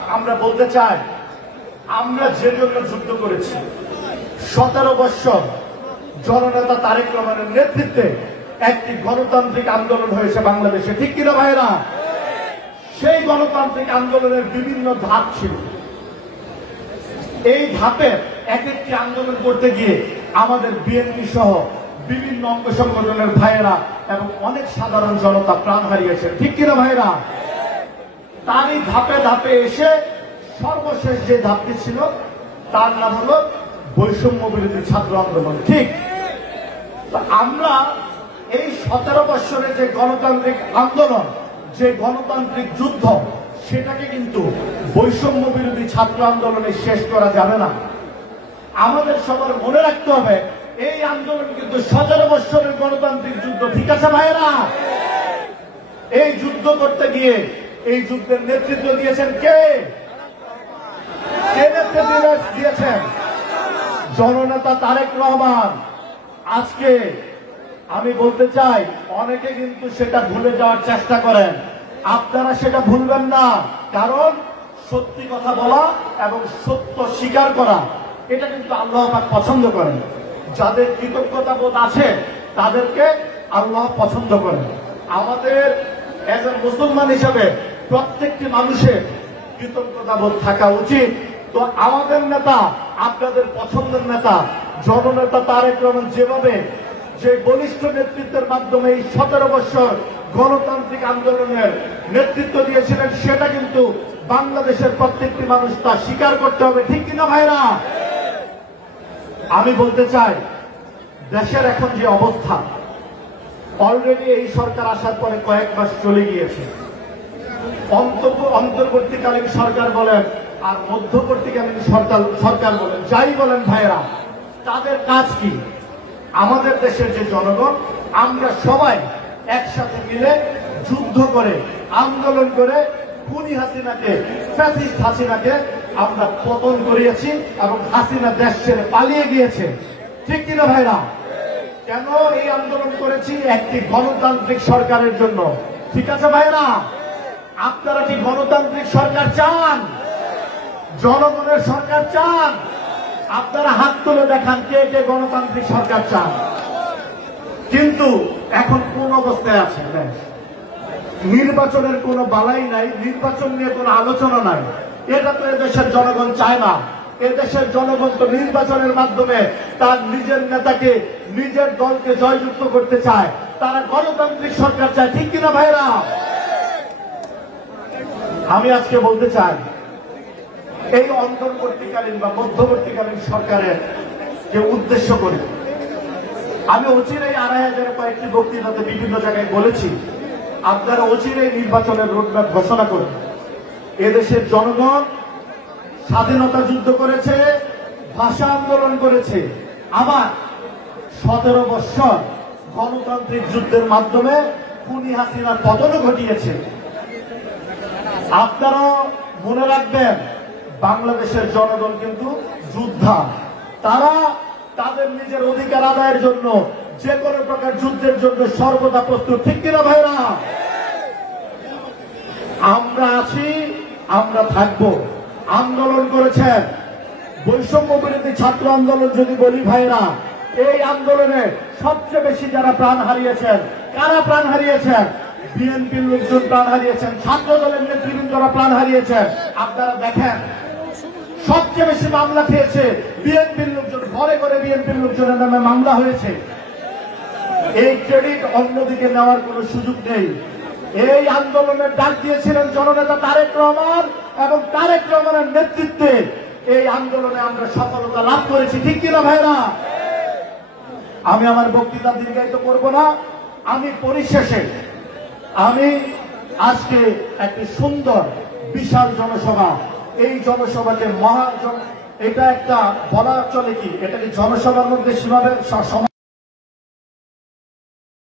আমরা বলতে চাই, আমরা যে জন্য যুদ্ধ করেছি 17 বছর জননেতা তারেক রহমানের নেতৃত্বে একটি গণতান্ত্রিক আন্দোলন হয়েছে বাংলাদেশে, ঠিক কিনা ভাইরা? সেই গণতান্ত্রিক আন্দোলনের বিভিন্ন ধাপ ছিল। এই ধাপের এক একটি আন্দোলন করতে গিয়ে আমাদের বিএনপি সহ বিভিন্ন অঙ্গ সংগঠনের ভাইয়েরা এবং অনেক সাধারণ জনতা প্রাণ হারিয়েছে, ঠিক কিনা ভাইরা? তারই ধাপে ধাপে এসে সর্বশেষ যে ধাপটি ছিল তার নাম হল বৈষম্য বিরোধী ছাত্র আন্দোলন, ঠিক? আমরা এই 17 বছরের যে গণতান্ত্রিক আন্দোলন, যে গণতান্ত্রিক যুদ্ধ, সেটাকে কিন্তু বৈষম্য বিরোধী ছাত্র আন্দোলনে শেষ করা যাবে না। আমাদের সবার মনে রাখতে হবে, এই আন্দোলন কিন্তু 17 বছরের গণতান্ত্রিক যুদ্ধ, ঠিক আছে ভাইয়েরা? এই যুদ্ধ করতে গিয়ে এই যুদ্ধের নেতৃত্ব দিয়েছেন কে? কে নেতৃত্ব দিয়েছেন? জননেতা তারেক রহমান। আজকে আমি বলতে চাই, অনেকে কিন্তু সেটা ভুলে যাওয়ার চেষ্টা করেন, আপনারা সেটা ভুলবেন না। কারণ সত্যি কথা বলা এবং সত্য স্বীকার করা, এটা কিন্তু আল্লাহ পাক পছন্দ করেন। যাদের কৃতজ্ঞতা বোধ আছে তাদেরকে আল্লাহ পছন্দ করেন। আমাদের একজন মুসলমান হিসাবে প্রত্যেকটি মানুষের কৃতজ্ঞতা বোধ থাকা উচিত। তো আমাদের নেতা, আপনাদের পছন্দের নেতা জননেতা তারেক রহমান যেভাবে যে বলিষ্ঠ নেতৃত্বের মাধ্যমে এই 17 বছর গণতান্ত্রিক আন্দোলনের নেতৃত্ব দিয়েছিলেন, সেটা কিন্তু বাংলাদেশের প্রত্যেকটি মানুষ তা স্বীকার করতে হবে, ঠিক কিনা ভাইরা? আমি বলতে চাই, দেশের এখন যে অবস্থা, অলরেডি এই সরকার আসার পরে কয়েক মাস চলে গিয়েছে। অন্তর্বর্তীকালীন সরকার বলেন আর মধ্যবর্তীকালীন সরকার বলেন, যাই বলেন ভাইয়েরা, তাদের কাজ কি? আমাদের দেশের যে জনগণ, আমরা সবাই একসাথে মিলে যুদ্ধ করে, আন্দোলন করে খুনি হাসিনাকে, ফ্যাসিস্ট হাসিনাকে আমরা পতন করিয়েছি এবং হাসিনা দেশ ছেড়ে পালিয়ে গিয়েছে, ঠিক কিনা ভাইরা? কেন এই আন্দোলন করেছি? একটি গণতান্ত্রিক সরকারের জন্য, ঠিক আছে ভাইরা? আপনারা কি গণতান্ত্রিক সরকার চান? জনগণের সরকার চান? আপনারা হাত তুলে দেখান কে কে গণতান্ত্রিক সরকার চান। কিন্তু এখন কোন অবস্থায় আছে? নির্বাচনের কোনো বালাই নাই, নির্বাচন নিয়ে কোনো আলোচনা নাই। এটা তো এদেশের জনগণ চায় না। এদেশের জনগণ তো নির্বাচনের মাধ্যমে তার নিজের নেতাকে, নিজের দলকে জয়যুক্ত করতে চায়। তারা গণতান্ত্রিক সরকার চায়, ঠিক কিনা ভাইরা? আমি আজকে বলতে চাই, এই অন্তর্বর্তীকালীন বা মধ্যবর্তীকালীন সরকারের যে উদ্দেশ্য করে, আমি অচিরেই 2500 কয়েকটি বক্তৃতাতে বিভিন্ন জায়গায় বলেছি, আপনারা অচিরেই নির্বাচনের রোডম্যাপ ঘোষণা করুন। এদেশের জনগণ স্বাধীনতা যুদ্ধ করেছে, ভাষা আন্দোলন করেছে, আবার 17 বছর গণতান্ত্রিক যুদ্ধের মাধ্যমে খুনি হাসিনার পতনও ঘটিয়েছে। আপনারা মনে রাখবেন, বাংলাদেশের জনগণ কিন্তু যোদ্ধা। তারা তাদের নিজের অধিকার আদায়ের জন্য যে কোনো প্রকার যুদ্ধের জন্য সর্বদা প্রস্তুত, ঠিক কিনা ভাইরা? আমরা আছি, আমরা থাকব। আন্দোলন করেছেন, বৈষম্য বিরোধী ছাত্র আন্দোলন যদি বলি ভাইরা, এই আন্দোলনে সবচেয়ে বেশি যারা প্রাণ হারিয়েছেন, কারা প্রাণ হারিয়েছেন? বিএনপির লোকজন প্রাণ হারিয়েছেন, ছাত্র দলের নেতৃবৃন্দরা প্রাণ হারিয়েছেন। আপনারা দেখেন, সবচেয়ে বেশি মামলা খেয়েছে বিএনপির লোকজন, ঘরে ঘরে বিএনপির লোকজনের নামে মামলা হয়েছে। এই ক্রেডিট অন্যদিকে নেওয়ার কোন সুযোগ নেই। এই আন্দোলনের ডাক দিয়েছিলেন জননেতা তারেক রহমান এবং তারেক রহমানের নেতৃত্বে এই আন্দোলনে আমরা সফলতা লাভ করেছি, ঠিক কিনা ভাইরা? আমি আমার বক্তৃতা দীর্ঘায়িত করব না। আমি পরিশেষে আজকে একটি সুন্দর বিশাল জনসভা, এই জনসভাকে এটা একটা বলা চলে কি, এটা কি জনসভার মধ্যে সীমাবে